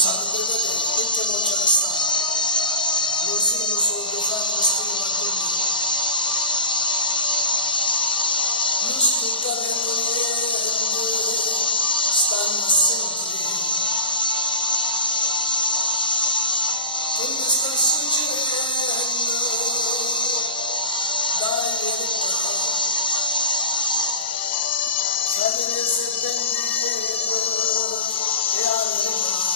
Santo Bebele, perché non c'è stato? Lo sino solo fanno stima così. Non scusa dentro niente, stanno a sentire. Che mi sta succedendo, dai verità. Cadere se pendevo e a verità.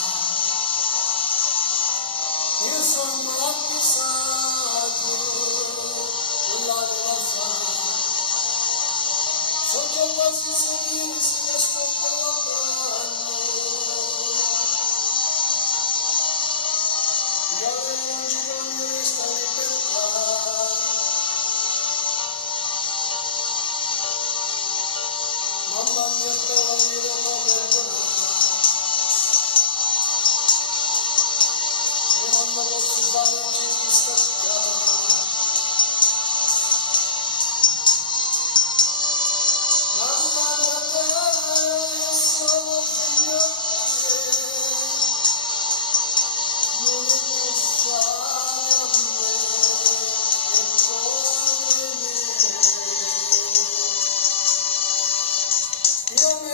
Io sono accusato, la verità. Sono quasi sorrisi che sto parlando. Io avevo un giro di resta libertà. Mamma mia, devo dire no perdonare. Io non lo posso fare, non ci si staccare. Mamma mia, io sono figlio di te. Non è più fare a me e come me. Io mi